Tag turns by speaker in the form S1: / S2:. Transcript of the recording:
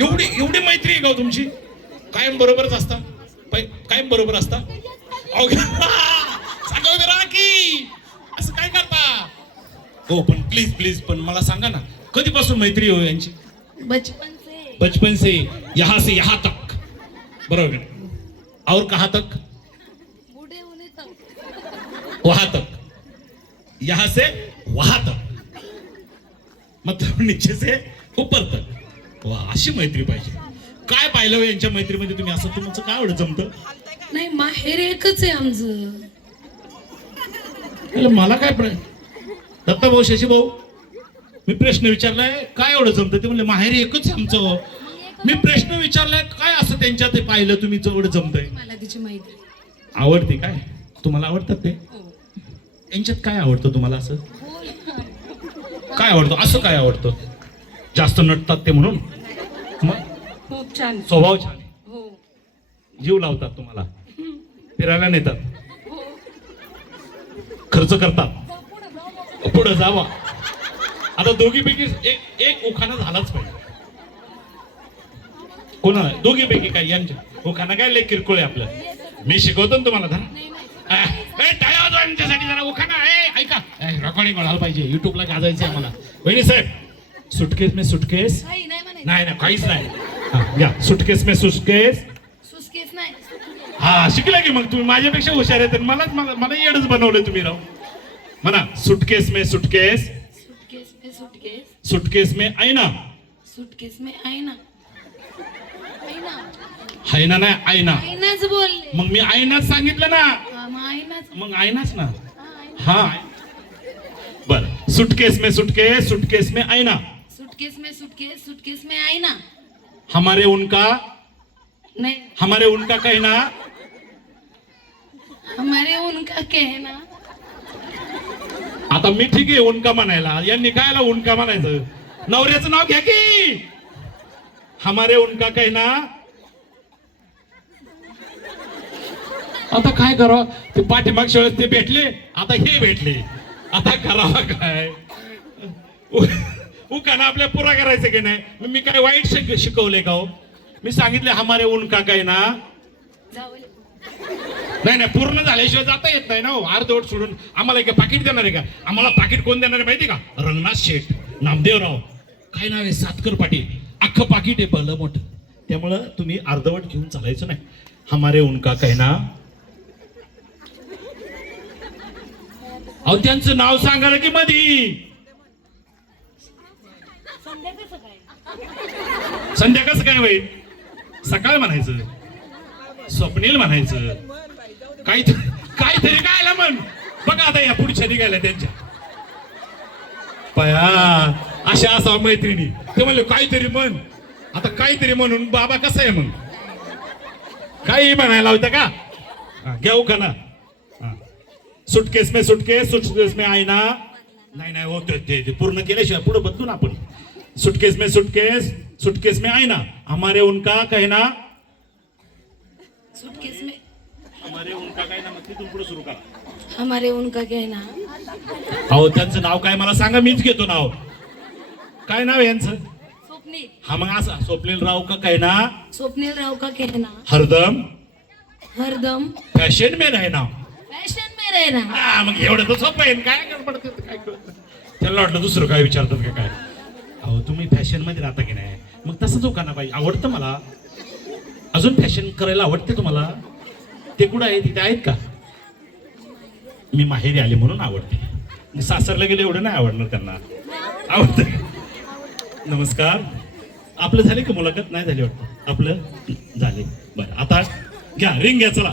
S1: एवढी एवढी मैत्री आहे का हो तुमची? कायम बरोबरच असता? कायम बरोबर असता? की. असं काय करता? हो पण प्लीज प्लीज पण मला सांगा ना कधीपासून मैत्री हो यांची?
S2: बचपन से
S1: बचपन से यहाँ से यहाँ तक बरोबर? और कहाँ तक
S2: बूढ़े होने तक.
S1: वहां तक यहां से वहां तक मतलब नीचे से ऊपर तक वा अशी मैत्री पाहिजे. काय पाहिलं हो यांच्या मैत्रीमध्ये तुम्ही? असं तुमचं काय एवढं जमतं?
S2: नाही माहेर एकच आहे आमचं.
S1: अरे मला काय प्र दत्ता भाऊ शशी भाऊ मी प्रश्न विचारलाय काय एवढं जमतं? ते म्हणले माहेरी एकच आहे आमचं हो. मी प्रश्न विचारलाय काय असं त्यांच्यात ते पाहिलं तुम्ही एवढं जमतंय?
S2: मला तिची मैत्री.
S1: आवडते काय? तुम्हाला आवडतात ते?
S2: हो.
S1: यांच्यात काय आवडतं तुम्हाला असं. काय आवडतं? असं काय आवडतं? जास्त नटतात ते म्हणून? मग?
S2: खूप छान.
S1: स्वभाव छान आहे.
S2: हो.
S1: जीव लावतात तुम्हाला. फिरायला नेतात.
S2: हो.
S1: खर्च करतात. पुढे जावा. आता दोघीपैकी एक एक उखाणा झालाच पाहिजे. कोणाला? दोघीपैकी काय यांच्या. उखाणा काय लय किरकोळ आहे आपलं. मी शिकवतो ना तुम्हाला धरा. टाळ्या यांच्यासाठी जरा उखाणा. ए, ऐका. रेकॉर्डिंग व्हायला पाहिजे. युट्यूबला गाजायचं आहे मला वहिनी साहेब सुटकेस में सुटकेस?
S2: काही नाही
S1: नाही काहीच नाही. हा, या. सुटकेस में सुटकेस?
S2: सुस्केस नाही.
S1: हा शिकला की मग तुम्ही. माझ्यापेक्षा हुशार आहेत आणि मलाच मला मला येडच बनवलं तुम्ही राव. म्हणा सुटकेस में सुटकेस?
S2: सुटकेस में सुटकेस.
S1: सुटकेस में आईना?
S2: सुटकेस में आईना.
S1: नाही आईना.
S2: आईनाच बोलले.
S1: मग मी आईनाच सांगितलं ना.
S2: हा, मग आईनाच.
S1: मग आईनाच ना.
S2: हा, आईना.
S1: हा. बर सुटकेस में सुटकेस सुटकेस में आईना।
S2: सुटकेस में सुटकेस सुटकेस में आईना।
S1: हमारे उनका
S2: नहीं।
S1: हमारे उनका कहना।
S2: हमारे उनका कहना।
S1: आता मी ठीक आहे उनका म्हणायला यांनी कायला उनका म्हणायचं. नवऱ्याचं नाव घ्या की! हमारे उनका कहना। आता काय करावं? ते पाठीमागच्या वेळेस ते भेटले आता हे भेटले. आता करावं काय? उ- आपल्या पुरा करायचं की नाही? मग मी काय वाईट शिक- शिकवले का हो? मी सांगितले हमारे ओंका काय
S2: ना?
S1: नाही नाही पूर्ण झाल्याशिवाय जाता येत नाही ना हो. अर्धवट सोडून आम्हाला एक पाकिट देणार आहे का? आम्हाला पाकिट कोण देणार आहे माहिती आहे का? रंगनाथ शेठ नामदेवराव. काय नाव आहे? सातकर पाटील. अख्खं पाकिट आहे भलं मोठं. त्यामुळं तुम्ही अर्धवट घेऊन चालायचं नाही. हमारे उनका कहना अहो त्यांचं नाव सांगा ना की मधी. संध्या कसं काय? होईल सकाळ म्हणायचं. स्वप्नील म्हणायचं. काहीतरी काहीतरी काय आलं म्हण. बघा आता या पुढच्या निघाल्या त्यांच्या. पया अशा असा मैत्रिणी. ते म्हणले काहीतरी म्हण. आता काहीतरी म्हणून बाबा कसा आहे मग? काही म्हणायला होतं का? घेऊ का ना. सुटकेस में सुटकेस सुटकेस में आईना। नाही नाही हो ते- पूर्ण केल्याशिवाय पुढे बदलू ना आपण. सुटकेस में सुटकेस सुटकेस में आईना. हमारे उनका कहना?
S2: सुटकेस में
S1: हमारे उनका कहना मग तिथून पुढे सुरू करा.
S2: हमारे उनका कहना।
S1: अहो त्यांचं नाव काय? मला सांगा मीच घेतो नाव. काय नाव आहे यांचं?
S2: स्वप्नील.
S1: हा मग असं स्वप्नील राव का काय ना
S2: स्वप्नील राव का कहना?
S1: हरदम.
S2: हरदम.
S1: फॅशन में रहना
S2: फॅशन आहे ना.
S1: हा मग एवढं तर सोपं आहे काय गडबड काय त्याला वाटलं दुसरं काय विचारतात का काय? अहो तुम्ही फॅशनमध्ये राहता की नाही? मग तसंच हो का ना बाई? आवडतं मला. अजून फॅशन करायला आवडते तुम्हाला? ते कुठं आहे? तिथे आहेत का? मी माहेरी आले म्हणून आवडते. मी सासरला गेले एवढं नाही आवडणार त्यांना. आवडतं. नमस्कार. आपलं झाले का मुलाखत? नाही झाली वाटतं. आपलं? झाले. बरं आता घ्या रिंग घ्या चला.